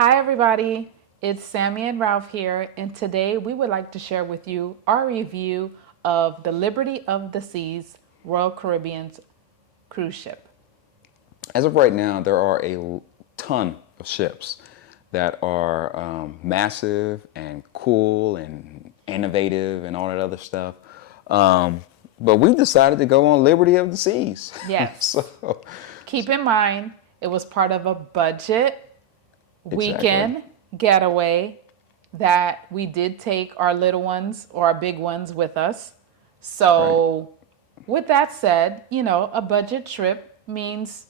Hi everybody, it's Sammy and Ralph here, and today we would like to share with you our review of the Liberty of the Seas Royal Caribbean's cruise ship. As of right now, there are a ton of ships that are massive and cool and innovative and all that other stuff. But we decided to go on Liberty of the Seas. Yes. So, Keep in mind, it was part of a budget exactly. weekend getaway that we did take our little ones or our big ones with us. Right. So, with that said, a budget trip means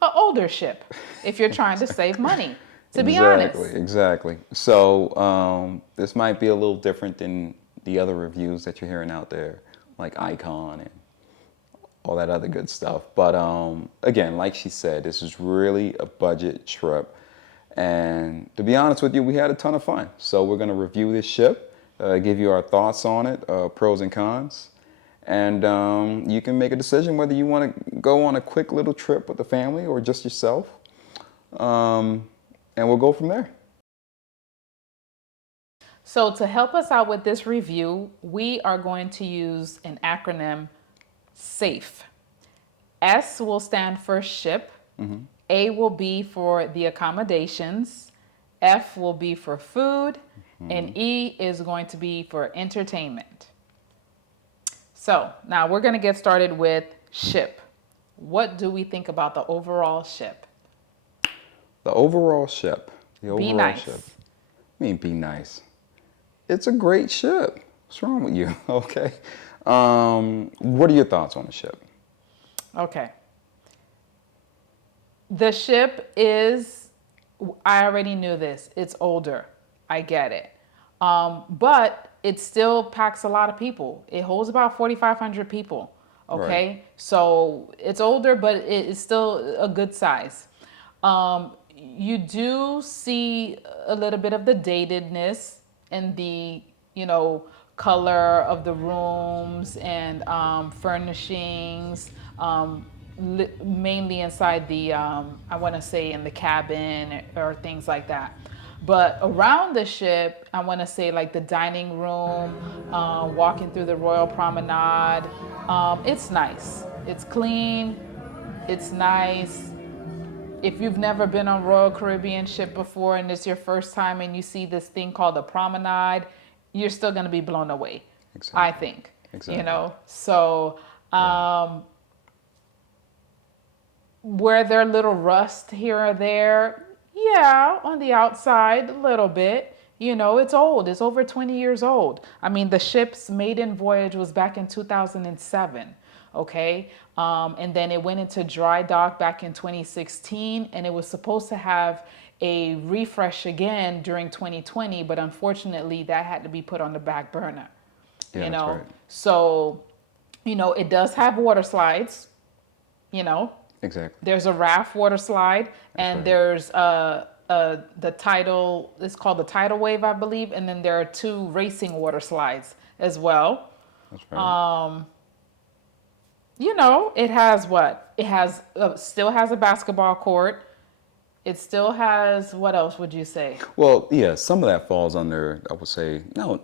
an older ship if you're trying to save money, to be Exactly, honest. exactly. So this might be a little different than the other reviews that you're hearing out there, like Icon and all that other good stuff. But again, like she said, this is really a budget trip. And to be honest with you, we had a ton of fun. So we're going to review this ship, give you our thoughts on it, pros and cons. And you can make a decision whether you want to go on a quick little trip with the family or just yourself. And we'll go from there. So, to help us out with this review, we are going to use an acronym SAFE. S will stand for ship, A will be for the accommodations, F will be for food, and E is going to be for entertainment. So, now we're going to get started with ship. What do we think about the overall ship? The overall ship. The Be overall ship. nice. I mean, be nice. It's a great ship. What's wrong with you? Okay. What are your thoughts on the ship? Okay. The ship is, I already knew this, it's older. I get it. But it still packs a lot of people. It holds about 4,500 people. Right. Okay. So it's older, but it's still a good size. You do see a little bit of the datedness in the, color of the rooms and furnishings. Mainly inside the, I want to say in the cabin or things like that. But around the ship, I want to say like the dining room, walking through the Royal Promenade, it's nice. It's clean. It's nice. If you've never been on Royal Caribbean ship before and it's your first time and you see this thing called a promenade, you're still going to be blown away, I Exactly. think. Exactly. So Right. where there little rust here or there, yeah, on the outside a little bit. It's old. It's over 20 years old. I mean, the ship's maiden voyage was back in 2007. Okay. And then it went into dry dock back in 2016, and it was supposed to have a refresh again during 2020, but unfortunately that had to be put on the back burner. Yeah, that's right. So, it does have water slides, you know, Exactly. there's a raft water slide, That's and right. there's the tidal. It's called the tidal wave, I believe, and then there are two racing water slides as well. That's right. It has what? It has still has a basketball court. It still has what else would you say? Well, yeah, some of that falls under, I would say, no,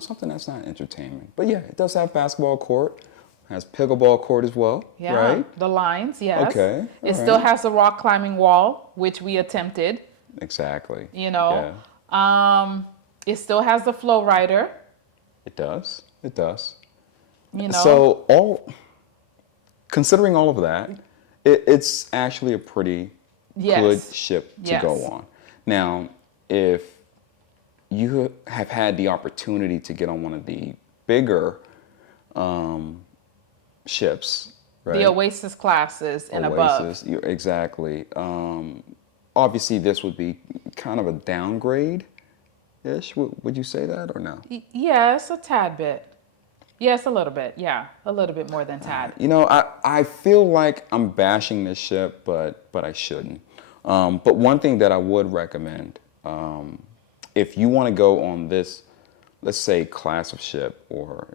something that's not entertainment. But yeah, it does have basketball court, has pickleball court as well, Yeah, right? the lines, yes. Okay, all It still right. has a rock climbing wall, which we attempted. Exactly. You know, Yeah, um, it still has the flow rider. it does. It does. You know, So considering all of that, it's actually a pretty good yes, ship to go yes. on. Now, if you have had the opportunity to get on one of the bigger ships, The right? Oasis classes and above. Oasis, exactly. Obviously, this would be kind of a downgrade ish. Would you say that or no? Yes, a tad bit. Yes, a little bit. Yeah, a little bit more than tad. I feel like I'm bashing this ship, but I shouldn't. But one thing that I would recommend, if you want to go on this, let's say, class of ship, or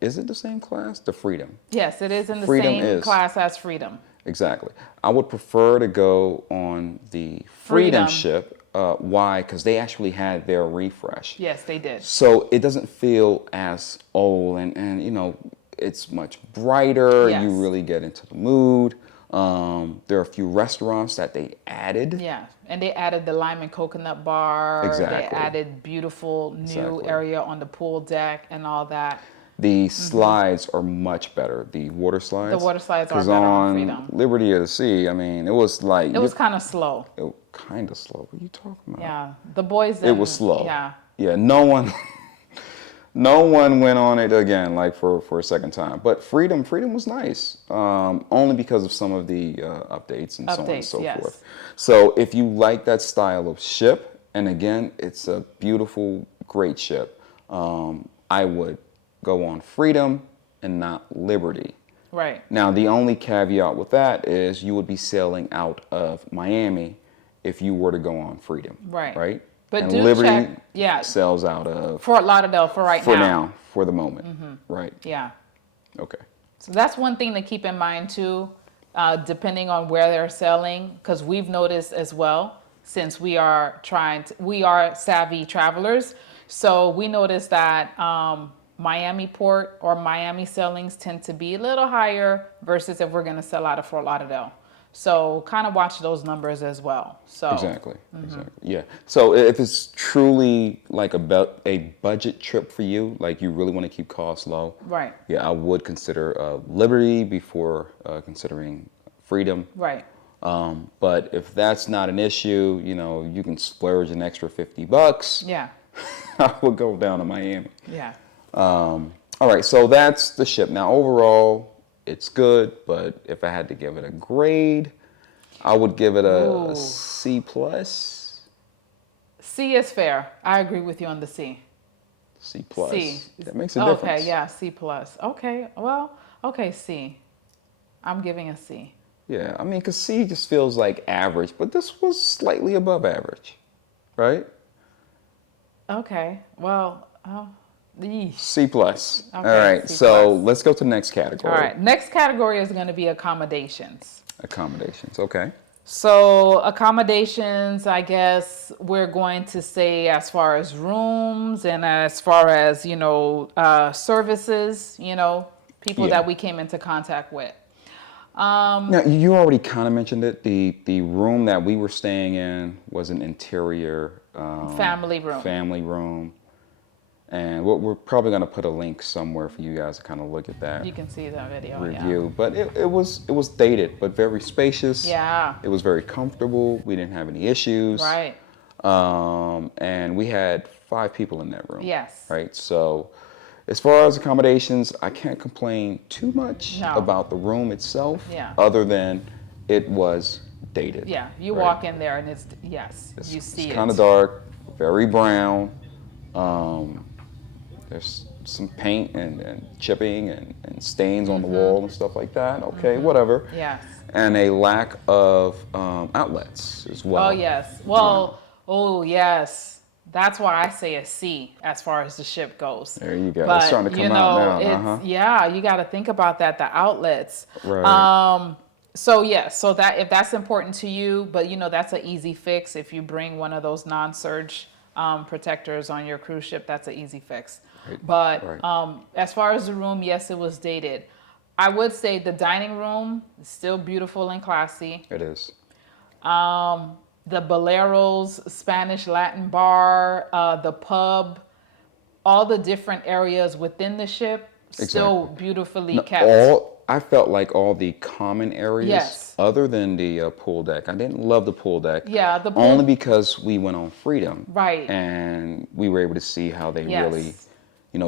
is it the same class? The Freedom. Yes, it is in the Freedom same is. class as Freedom. Exactly. I would prefer to go on the Freedom Freedom. ship why, because they actually had their refresh. Yes, they did. So it doesn't feel as old, and you know, it's much brighter. Yes. You really get into the mood. There are a few restaurants that they added. Yeah, and they added the lime and coconut bar. Exactly. They added beautiful new area on the pool deck and all that. The slides are much better. The water slides. The water slides are 'Cause better on on Freedom. Liberty of the Sea, I mean, it was like It was kind of slow. it kind of slow. What are you talking about? Yeah, the boys. It was slow. Yeah, Yeah. No one went on it again, like for a second time. But Freedom was nice, only because of some of the updates and so on and so yes. forth. So if you like that style of ship, and again, it's a beautiful, great ship, I would go on Freedom and not Liberty. right. Now, the only caveat with that is you would be sailing out of Miami if you were to go on Freedom. Right. Right? But and do Liberty check, yeah, sails out of Fort Lauderdale for right for now. now, for the moment. Right. Yeah. Okay. So that's one thing to keep in mind too, depending on where they're sailing, because we've noticed as well, since we are savvy travelers. So we noticed that Miami port or Miami sailings tend to be a little higher versus if we're going to sail out of Fort Lauderdale. So kind of watch those numbers as well. So Exactly. Yeah. So if it's truly like a budget trip for you, like you really want to keep costs low, right, yeah, I would consider Liberty before considering Freedom. right, But if that's not an issue, you know, you can splurge an extra $50. yeah, I would go down to Miami. yeah. All right, so that's the ship. Now, overall, it's good, but if I had to give it a grade, I would give it a Ooh. C plus. C is fair. I agree with you on the C. C plus. C. That makes a difference. Okay, yeah, C plus. Okay, well, okay, C. I'm giving a C. Yeah, I mean, because C just feels like average, but this was slightly above average, right? Okay, well, yeesh. C plus. Okay, All right, C so plus. let's go to the next category. All right, next category is going to be accommodations. Accommodations, okay. So accommodations, I guess we're going to say as far as rooms and as far as, you know, services, you know, people Yeah. that we came into contact with. Now, you already kind of mentioned it. The room that we were staying in was an interior Family room. Family room. And we're probably going to put a link somewhere for you guys to kind of look at that You can see the video. review. But it was dated, but very spacious. Yeah. It was very comfortable. We didn't have any issues. Right. And we had 5 people in that room. Yes. Right. So as far as accommodations, I can't complain too much No. about the room itself. Yeah. Other than it was dated. Yeah. You right? walk in there and it's you see It's it. kind of dark, very brown. There's some paint and chipping and stains on the wall and stuff like that. Okay, whatever. Yes. And a lack of outlets as well. Oh yes. Well, oh yes. That's why I say a C as far as the ship goes. There you go. But, It's starting to come you know, out now. it's, yeah, you got to think about that, the outlets. Right. So yes, so that if that's important to you, but you know, that's an easy fix. If you bring one of those non-surge protectors on your cruise ship, that's an easy fix. Right. But Right. as far as the room, yes, it was dated. I would say the dining room is still beautiful and classy. It is. The Bolero's Spanish Latin bar, the pub, all the different areas within the ship, still beautifully kept. I felt like all the common areas, Yes. other than the pool deck. I didn't love the pool deck. Yeah, the pool- only because we went on Freedom. Right. And we were able to see how they Yes. really,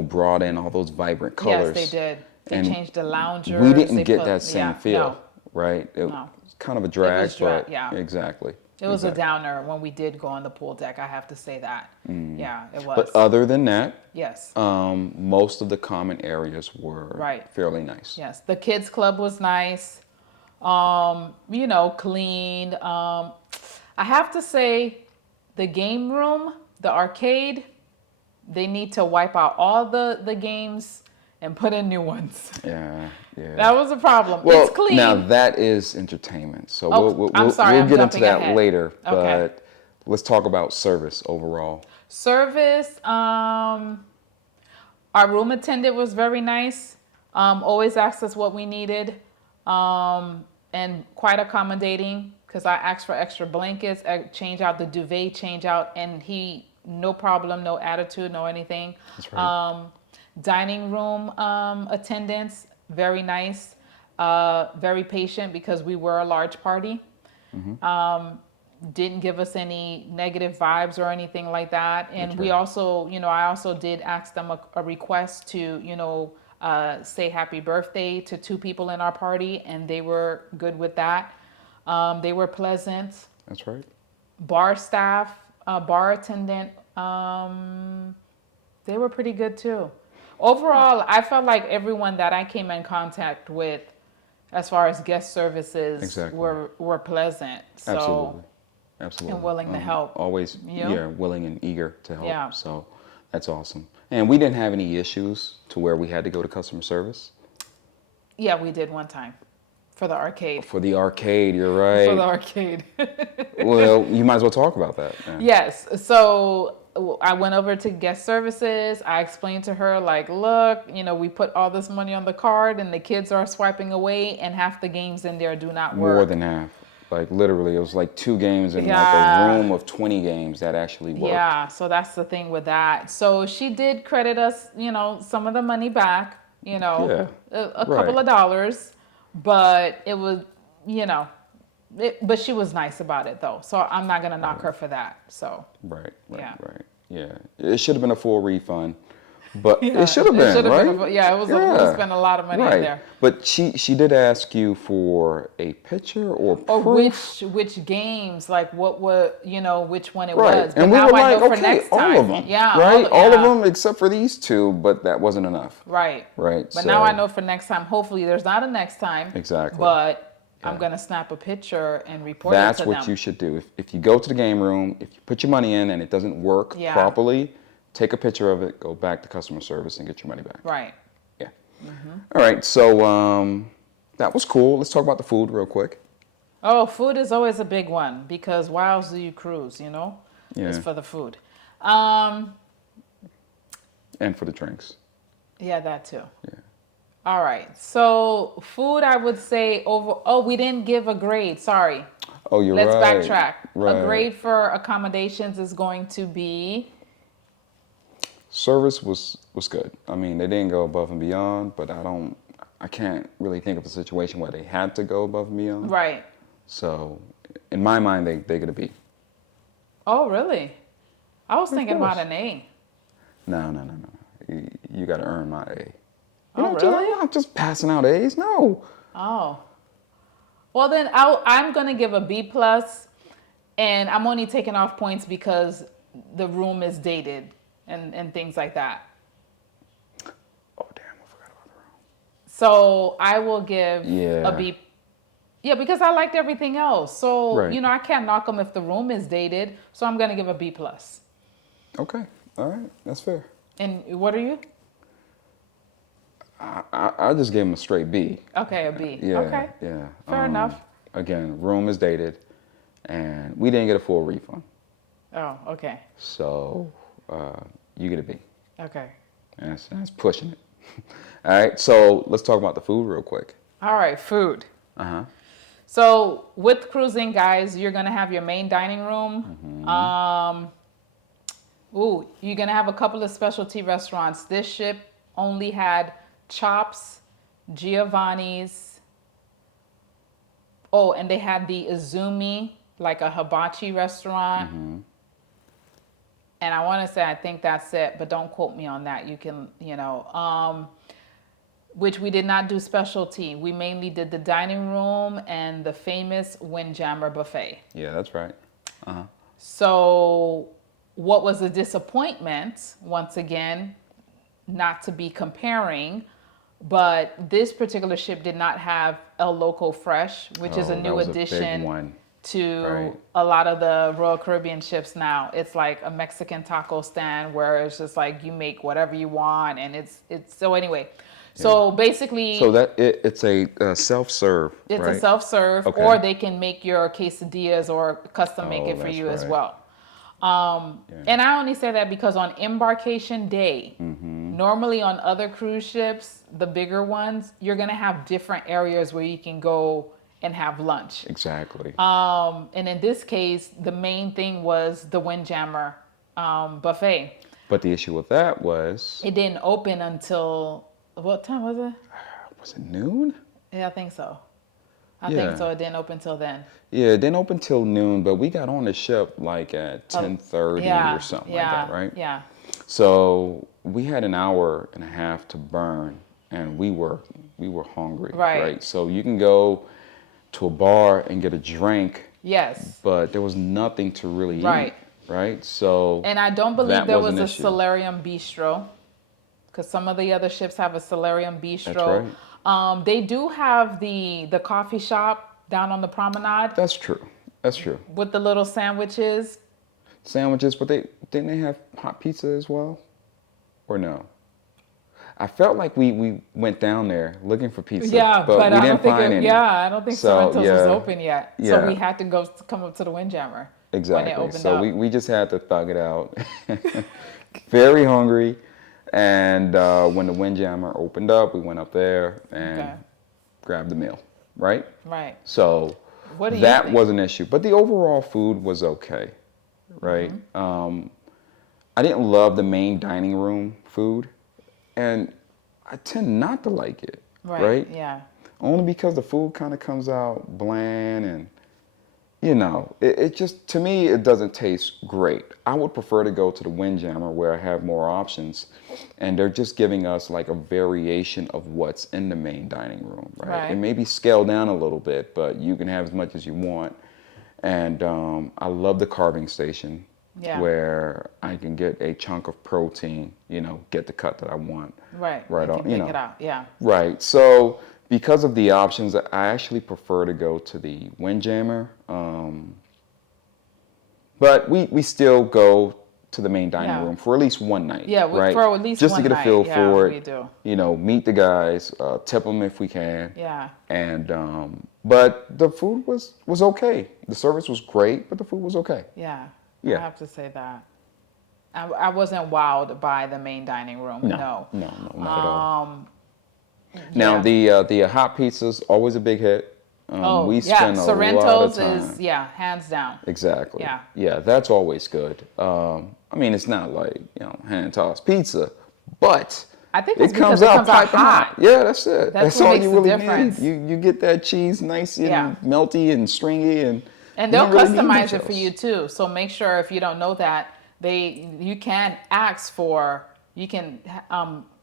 brought in all those vibrant colors. Yes, they did. They And changed the loungers. We didn't they get put- that same yeah, feel, no. right? It No. was kind of a drag, was dry, but yeah. exactly. It was exactly. a downer when we did go on the pool deck. I have to say that. Yeah, it was. But other than that, yes. most of the common areas were Right. fairly nice. Yes, the kids club was nice. Clean. I have to say, the game room, the arcade, they need to wipe out all the games and put in new ones. Yeah, yeah. That was a problem. Well, it's clean. now that is entertainment, so Oh, we'll I'm sorry, I'm get into jumping that ahead. later. Okay. But let's talk about service overall. Service, our room attendant was very nice. Always asked us what we needed, and quite accommodating because I asked for extra blankets, change out the duvet, change out, and he, no problem, no attitude, no anything. That's right. Dining room attendants, very nice, very patient because we were a large party. Didn't give us any negative vibes or anything like that. And That's we right. also, I also did ask them a request to, say happy birthday to 2 people in our party, and they were good with that. They were pleasant. That's right. Bar staff, bar attendant, they were pretty good too. Overall, I felt like everyone that I came in contact with, as far as guest services, Exactly. were pleasant. So, Absolutely. Absolutely. and willing to help. Always, You? yeah, willing and eager to help. Yeah. So that's awesome. And we didn't have any issues to where we had to go to customer service. Yeah, we did one time for the arcade. For the arcade, you're For the right. arcade. Well, you might as well talk about that. Yeah. Yes. So I went over to guest services. I explained to her, like, look, we put all this money on the card and the kids are swiping away and half the games in there do not work. More than half. Like literally, it was like 2 games in like Yeah. a room of 20 games that actually worked. Yeah, so that's the thing with that. So she did credit us, some of the money back, Yeah, a couple right. of dollars, but it was, but she was nice about it though. So I'm not going to knock her for that. So, Right, right, Yeah. right. Yeah. It should have been a full refund. But yeah, it should have been, should've right? it was, we spent a lot of money in there. But she did ask you for a picture or Or proof. which games, like what were, which one it Right. was. But And we now were I like, know for okay, next all time. of them. Yeah. Right? All of yeah. them except for these 2, but that wasn't enough. Right. Right. But now I know for next time, hopefully there's not a next time. Exactly. But I'm Yeah. going to snap a picture and report it That's to what them. you should do. If you go to the game room, if you put your money in and it doesn't work Yeah. properly, take a picture of it, go back to customer service and get your money back. Right. Yeah. All right. So that was cool. Let's talk about the food real quick. Oh, food is always a big one because why else do you cruise, It's Yeah. for the food. And for the drinks. Yeah, that too. Yeah. All right. So food, I would say we didn't give a grade. Sorry. Oh, you're Let's right. backtrack. Right. A grade for accommodations is going to be, Service was good. I mean, they didn't go above and beyond, but I can't really think of a situation where they had to go above and beyond. right. So, in my mind, they get a B. Oh, really? I was thinking about course. an A. No. You got to earn my A. Oh, I'm really? not just passing out A's. No. Oh. Well, then I'm going to give a B plus, and I'm only taking off points because the room is dated and things like that. Oh, damn, I forgot about the room. So I will give Yeah. a B. Yeah, because I liked everything else. So, Right. I can't knock them if the room is dated. So I'm going to give a B plus. Okay. All right. That's fair. And what are you? I just gave him a straight B. Okay, a B. Yeah. Okay. Yeah. Fair enough. Again, room is dated, and we didn't get a full refund. Oh, okay. So you get a B. Okay. And that's pushing it. All right. So let's talk about the food real quick. All right, food. Uh-huh. So with cruising, guys, you're gonna have your main dining room. You're gonna have a couple of specialty restaurants. This ship only had Chops, Giovanni's. Oh, and they had the Izumi, like a hibachi restaurant. And I want to say I think that's it, but don't quote me on that. You can, which we did not do specialty. We mainly did the dining room and the famous Windjammer buffet. Yeah, that's right. Uh-huh. So what was a disappointment, once again, not to be comparing, but this particular ship did not have El Loco Fresh, which is a that new was a big addition one. to Right. a lot of the Royal Caribbean ships now. It's like a Mexican taco stand where it's just like you make whatever you want, and it's so anyway. So basically, So it's a self-serve, it's right? a self-serve, Okay. or they can make your quesadillas or custom make Oh, it for that's you as right. well. And I only say that because on embarkation day, normally on other cruise ships, the bigger ones, you're going to have different areas where you can go and have lunch. Exactly. And in this case, the main thing was the Windjammer buffet. But the issue with that was, It didn't open until, what time was it? was it noon? Yeah, I think so. I Yeah. think so. It didn't open till then. Yeah, it didn't open till noon, but we got on the ship like at 10:30 or something like that, right? Yeah. So we had an hour and a half to burn, and we were hungry, Right. So you can go to a bar and get a drink, Yes. but there was nothing to really Right. eat, right? So And I don't believe that there was was an a issue. solarium bistro, because some of the other ships have a solarium bistro. That's They do have the coffee shop down on the promenade That's true. That's true. with the little sandwiches. Sandwiches, but didn't they have hot pizza as well, or no? I felt like we went down there looking for pizza, Yeah, but we I didn't don't think find any. I don't think So, Sorrento's was yeah. open yet. So Yeah. we had to come up to the Windjammer when it Exactly. opened So up. we just had to thug it out. Very hungry, and when the Windjammer opened up, we went up there and Okay. grabbed the meal. Right. Right. So What do you that think? was an issue, but the overall food was okay. Right. Mm-hmm. I didn't love the main dining room food, and I tend not to like it. Right. Yeah. Only because the food kind of comes out bland, and it just, to me, it doesn't taste great. I would prefer to go to the Windjammer where I have more options, and they're just giving us like a variation of what's in the main dining room, right? Right. It may be scaled down a little bit, but you can have as much as you want. And I love the carving station, Yeah. where I can get a chunk of protein, get the cut that I want. Right. Right You on, can pick it out. Yeah. Right. So because of the options, I actually prefer to go to the Windjammer. But we still go to the main dining Yeah. room for at least one night. Yeah, right? for at least just one to get night. a feel Yeah, for we it. do. Meet the guys, tip them if we can. Yeah. And but the food was okay. The service was great, but the food was okay. Yeah. Yeah. I have to say that. I wasn't wowed by the main dining room. No. No, not at all. Now Yeah. the hot pizza's always a big hit. Oh, We yeah. spend a lot of Sorrento's time. is, hands down. Exactly. Yeah. Yeah, that's always good. I mean, it's not like, hand tossed pizza, but I think it it's because comes it out comes out piping hot. Yeah, that's it. That's That's what all makes you the really difference. need. You get that cheese nice and Yeah. melty and stringy, and And you they'll don't really need customize much it for else. you too. So make sure, if you don't know that, you can ask for, you can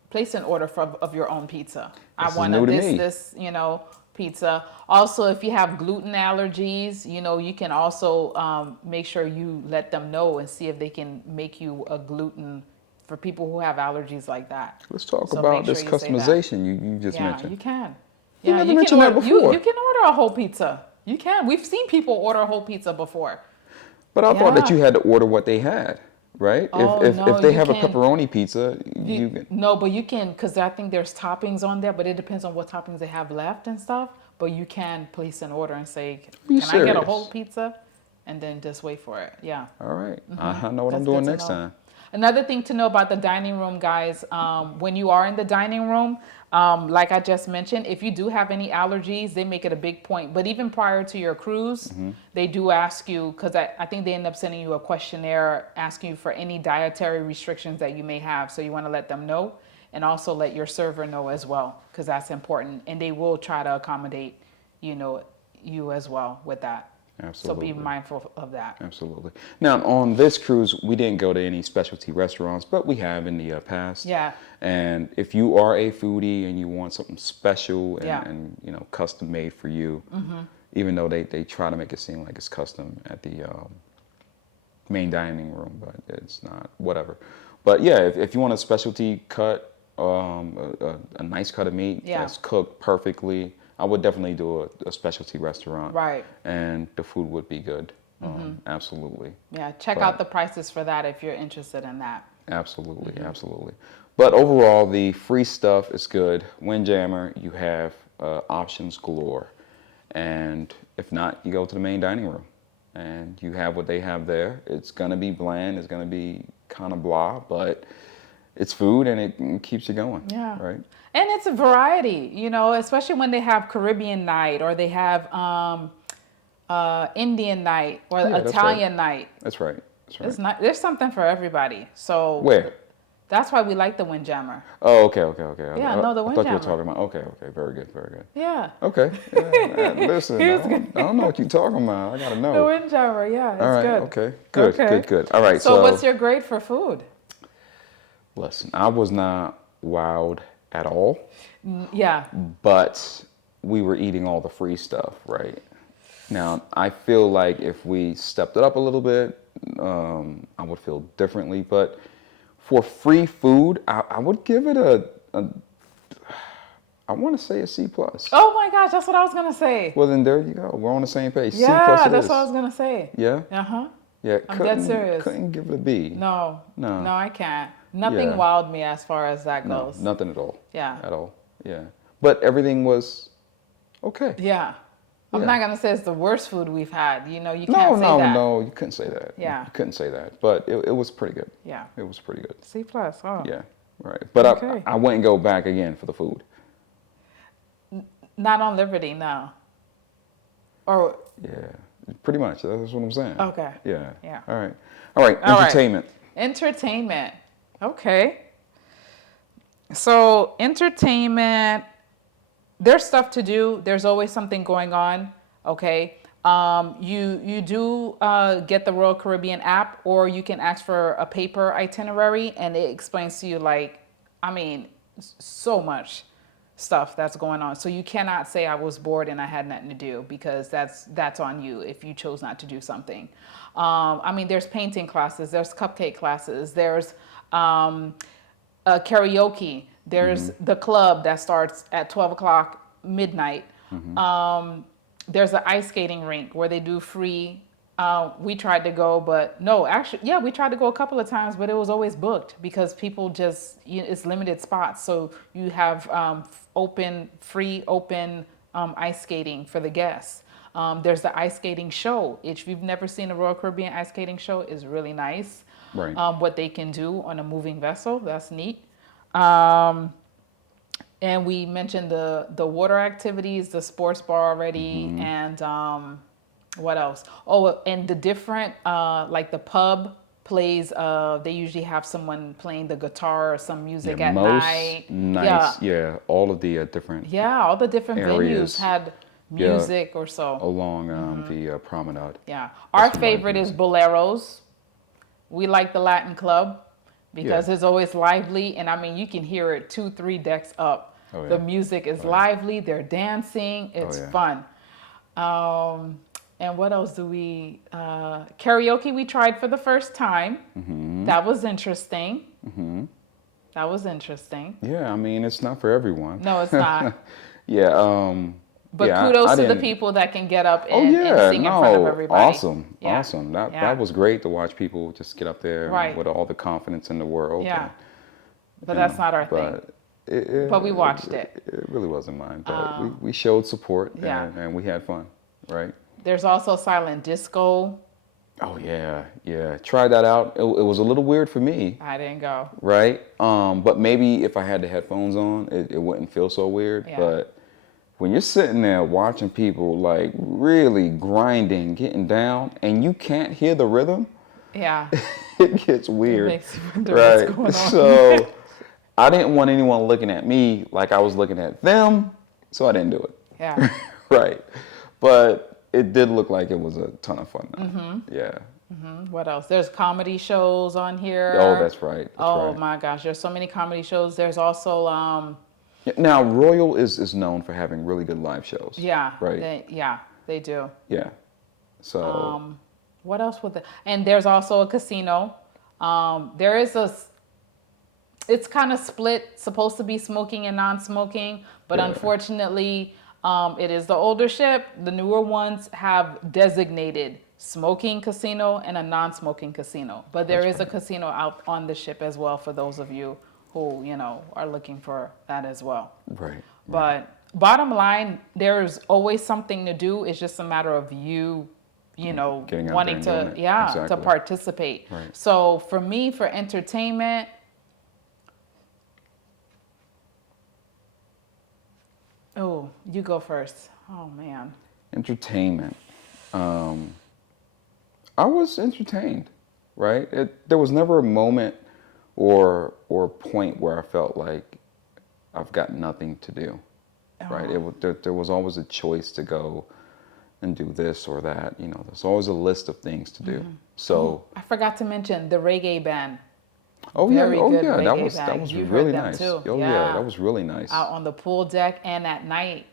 place an order of your own pizza. This is I want new to me. this pizza. Also, if you have gluten allergies, you can also make sure you let them know and see if they can make you a gluten for people who have allergies like that. Let's talk So about make this sure you say that. customization you just Yeah, mentioned. you can. You Yeah, never can mentioned that order, before. You can order a whole pizza. You can. We've seen people order a whole pizza before. But I thought that Yeah. you had to order what they had, right? Oh, if no, they you have a can. pepperoni pizza, you can. No, but you can, because I think there's toppings on there, but it depends on what toppings they have left and stuff. But you can place an order and say, you can I get a serious? whole pizza? And then just wait for it. Yeah. All right. I know what I'm That's doing good to next know. time. Another thing to know about the dining room, guys, when you are in the dining room, like I just mentioned, if you do have any allergies, they make it a big point. But even prior to your cruise, they do ask you, because I think they end up sending you a questionnaire asking you for any dietary restrictions that you may have. So you want to let them know, and also let your server know as well, because that's important. And they will try to accommodate, you as well with that. Absolutely. So be mindful of that. Absolutely. Now, on this cruise, we didn't go to any specialty restaurants, but we have in the past. Yeah. And if you are a foodie and you want something special and, Yeah. and custom made for you, even though they try to make it seem like it's custom at the main dining room, but it's not, whatever. But yeah, if you want a specialty cut, a nice cut of meat that's cooked perfectly, I would definitely do a specialty restaurant. Right. And the food would be good. Absolutely. Yeah, check out the prices for that if you're interested in that. Absolutely. Absolutely. But overall, the free stuff is good. Windjammer, you have options galore. And if not, you go to the main dining room. and you have what they have there. It's gonna be bland. It's gonna be kind of blah, but it's food and it keeps you going. Yeah. Right. And it's a variety, especially when they have Caribbean night or they have Indian night or Yeah, that's right. Italian night. That's right. That's right. It's not, there's something for everybody. So Where? that's why we like the Windjammer. Oh, okay. Yeah, no, the I thought you were Windjammer. talking about. Okay. Very good. Yeah. Okay. Yeah, listen, I don't know what you're talking about. I gotta know. The Windjammer, yeah, it's All right. good. Okay. Good. All right. So what's your grade for food? Listen, I was not wowed at all, Yeah. but we were eating all the free stuff, right? Now, I feel like if we stepped it up a little bit, I would feel differently. But for free food, I would give it I want to say a C plus. Oh my gosh, that's what I was gonna say. Well, then there you go. We're on the same page. Yeah, C plus it that's is. what I was gonna say. Yeah. Uh-huh. Yeah. I'm dead serious. Couldn't give it a B. No, I can't. Nothing Yeah. wowed me as far as that No, goes. nothing at all. Yeah. At all. Yeah. But everything was okay. Yeah. I'm Yeah. not gonna say it's the worst food we've had. You can't say that. No, you couldn't say that. Yeah. You couldn't say that. But it was pretty good. Yeah. It was pretty good. C plus. Oh. Yeah. Right. But Okay. I wouldn't go back again for the food. Not on Liberty, no. Or Yeah. Pretty much. That's what I'm saying. okay. Yeah. Yeah. All right. All right. All right. Entertainment. Entertainment. Okay. So entertainment, there's stuff to do. There's always something going on. Okay. You do get the Royal Caribbean app, or you can ask for a paper itinerary, and it explains to you so much stuff that's going on. So you cannot say I was bored and I had nothing to do, because that's on you if you chose not to do something. There's painting classes, there's cupcake classes, there's karaoke, there's the club that starts at 12 o'clock midnight. There's an ice skating rink where they do free. We tried to go, but no, actually, yeah, we tried to go a couple of times, but it was always booked because people it's limited spots. So you have free open ice skating for the guests. There's the ice skating show. If you've never seen a Royal Caribbean ice skating show, it's really nice. Right. What they can do on a moving vessel, that's neat. And we mentioned the water activities, the sports bar already, and what else? Oh, and the different, like the pub plays, they usually have someone playing the guitar or some music at night. Nice. Yeah. All of the different. Yeah, all the different areas. venues had music or so. Along the promenade. Yeah. Our That's favorite is Boleros. We like the Latin Club because it's always lively. And you can hear it 2-3 decks up. Oh, yeah. The music is lively. They're dancing. It's fun. And what else do we... karaoke we tried for the first time. That was interesting. That was interesting. Yeah, it's not for everyone. No, it's not. Yeah. But yeah, kudos I to the didn't- people that can get up Oh and, yeah, and sing in front of everybody. awesome, Yeah. awesome. That Yeah. that was great to watch people just get up there Right. with all the confidence in the world. Yeah. and, But you that's know, not our thing. But But we watched it. It really wasn't mine, but we showed support Yeah. and we had fun, right? There's also silent disco. Oh yeah, yeah. Try that out. It was a little weird for me, I didn't go. right? But maybe if I had the headphones on, it wouldn't feel so weird. Yeah. But when you're sitting there watching people like really grinding, getting down, and you can't hear the rhythm, Yeah. it gets weird, makes you wonder right? what's going on. So I didn't want anyone looking at me like I was looking at them, so I didn't do it. Yeah. Right. But it did look like it was a ton of fun. Though. Yeah. What else? There's comedy shows on here. Oh, that's right. That's Oh right. my gosh, there's so many comedy shows. There's also Now, Royal is known for having really good live shows. yeah, Right. they do. Yeah. So. What else would and there's also a casino. There is it's kind of split, supposed to be smoking and non-smoking, but Yeah. unfortunately, it is the older ship. The newer ones have designated smoking casino and a non-smoking casino. But there is a casino out on the ship as well for those of you who, are looking for that as well. Right. But bottom line, there's always something to do. It's just a matter of you Getting out wanting there and to, doing it. to Exactly. participate. Right. So for me, for entertainment, oh, you go first. Oh man. Entertainment. I was entertained, right? There was never a moment or point where I felt like I've got nothing to do, right? There was always a choice to go and do this or that. There's always a list of things to do. So, I forgot to mention the reggae band. oh Very good yeah, that reggae was band. You really heard them nice. too. Oh yeah, that was really nice. Out on the pool deck and at night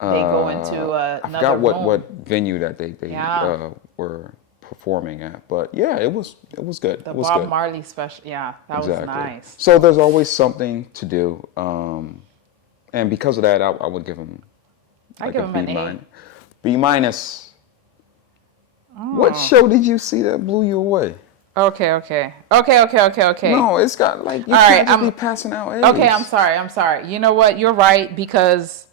they go into I another forgot room. what venue that they Yeah. were performing at, but yeah, it was good. The It was Bob good. Marley special. Yeah, that was Exactly. nice. So there's always something to do, and because of that, I would give him I like give a him B an A. minus. B minus. What Oh. show did you see that blew you away? Okay. No, it's got like you All can't right, just be passing out A's. Okay, I'm sorry. You know what? You're right, because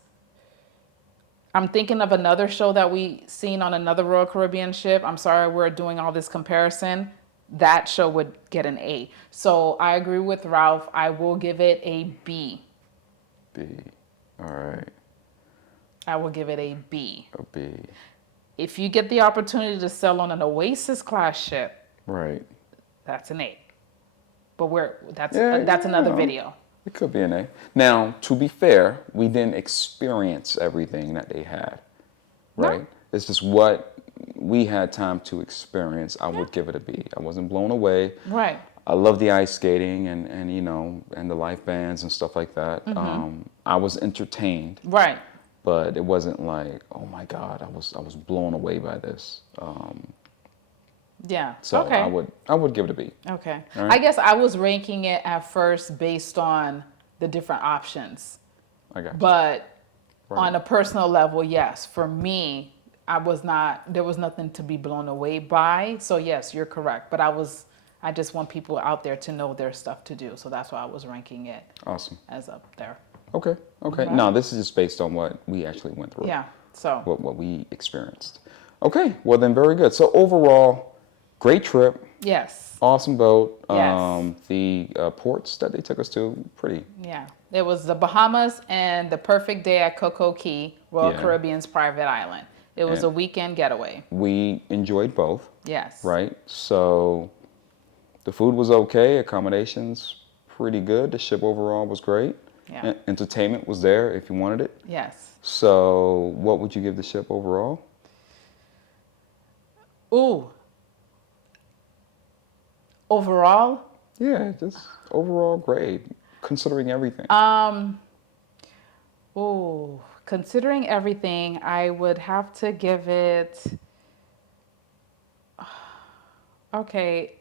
I'm thinking of another show that we seen on another Royal Caribbean ship. I'm sorry we're doing all this comparison. That show would get an A. So I agree with Ralph. I will give it a B. B. All right. I will give it a B. A B. If you get the opportunity to sail on an Oasis class ship, Right. that's an A. But that's Yeah, another video. It could be an A. Now, to be fair, we didn't experience everything that they had, right? No. It's just what we had time to experience. I would give it a B. I wasn't blown away. Right. I love the ice skating and and the life bands and stuff like that. I was entertained, Right. but it wasn't like, oh my God, I was blown away by this. Yeah. So okay. I would give it a B. Okay. All right. I guess I was ranking it at first based on the different options. I got you. But Right. on a personal level, yes. For me, there was nothing to be blown away by. So yes, you're correct. But I just want people out there to know there's stuff to do. So that's why I was ranking it Awesome. as up there. Okay. Right. No, this is just based on what we actually went through. Yeah. So What we experienced. Okay. Well, then, very good. So overall, great trip. yes. Awesome boat. Yes. The ports that they took us to, pretty. Yeah. It was the Bahamas and the perfect day at Coco Key, Royal Yeah. Caribbean's private island. It was And a weekend getaway. We enjoyed both, Yes. right? So the food was okay. Accommodations, pretty good. The ship overall was great. Yeah. Entertainment was there if you wanted it. Yes. So what would you give the ship overall? Ooh. Overall, Yeah, just overall grade, considering everything. considering everything, I would have to give it. Okay,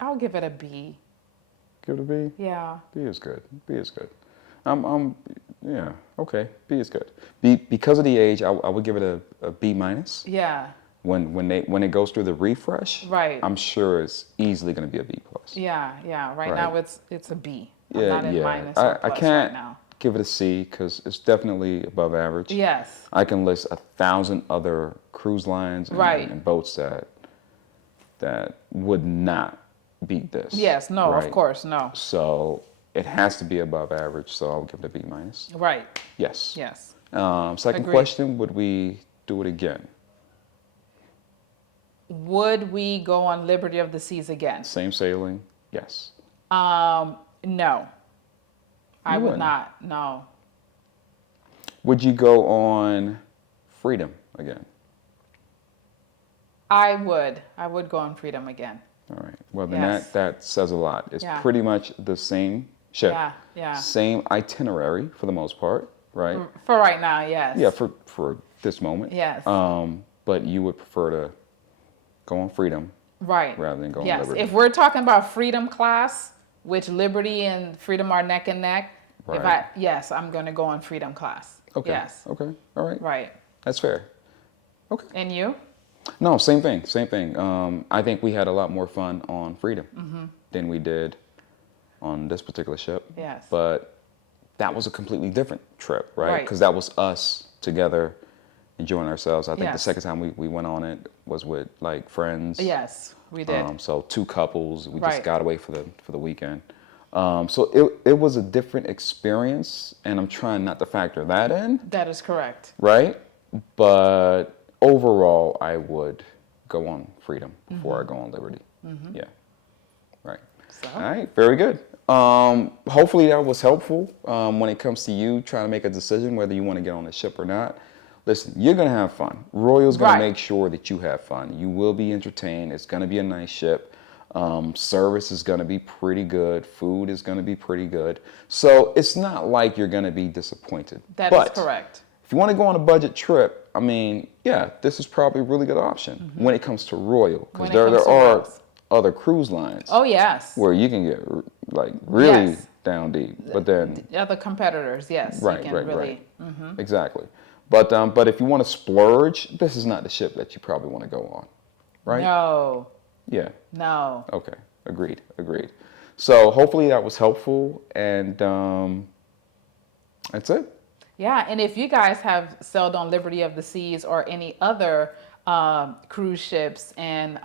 I'll give it a B. Give it a B. Yeah. B is good. B is good. Yeah, okay. B is good. Because of the age, I would give it a B minus. Yeah. When it goes through the refresh, Right. I'm sure it's easily going to be a B plus. Yeah. Right Right. now it's a B. I'm Yeah, not in yeah. minus or I plus can't right now. give it a C because it's definitely above average. Yes. I can list 1,000 other cruise lines Right. and boats that would not beat this. Yes. No. right? Of course. No. So it has to be above average. So I'll give it a B minus. Right. Yes. Yes. Second Agreed. question: would we do it again? Would we go on Liberty of the Seas again? Same sailing? Yes. No. I You would wouldn't? not. No. Would you go on Freedom again? I would. I would go on Freedom again. All right. Well, then Yes. that says a lot. It's Yeah. pretty much the same ship. Yeah. Same itinerary for the most part, right? For right now, yes. Yeah, for this moment. Yes. But you would prefer to go on Freedom Right. rather than go on Yes. Liberty. If we're talking about Freedom class, which Liberty and Freedom are neck and neck, Right. yes, I'm going to go on Freedom class. Okay. Yes. Okay. All right. Right. That's fair. Okay. And you? No, same thing. Same thing. I think we had a lot more fun on Freedom than we did on this particular ship. Yes. But that was a completely different trip, right? Right. Because that was us together enjoying ourselves. I think the Yes. second time we went on it was with like friends. Yes, we did. So two couples. We just Right. got away for the weekend. So it was a different experience, and I'm trying not to factor that in, That is correct. right? But overall, I would go on Freedom before I go on Liberty. Yeah, right. So, All right, very good. Hopefully that was helpful when it comes to you trying to make a decision whether you want to get on the ship or not. Listen, you're going to have fun. Royal's going Right. to make sure that you have fun. You will be entertained. It's going to be a nice ship. Service is going to be pretty good. Food is going to be pretty good. So it's not like you're going to be disappointed. that is But correct. if you want to go on a budget trip, I mean, yeah, this is probably a really good option when it comes to Royal. Because When it there comes to are Royals. other cruise lines Oh, yes. where you can get like really Yes. down deep. But then, The other competitors, yes. You right, can right, really, right. Exactly. But if you want to splurge, this is not the ship that you probably want to go on, right? No, Yeah. no. Okay. Agreed. So hopefully that was helpful, and that's it. Yeah, and if you guys have sailed on Liberty of the Seas or any other cruise ships, and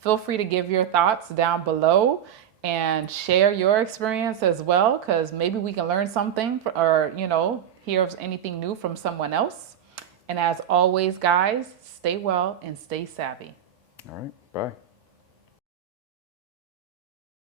feel free to give your thoughts down below and share your experience as well, because maybe we can learn something or hear of anything new from someone else. And as always, guys, stay well and stay savvy. All right. Bye.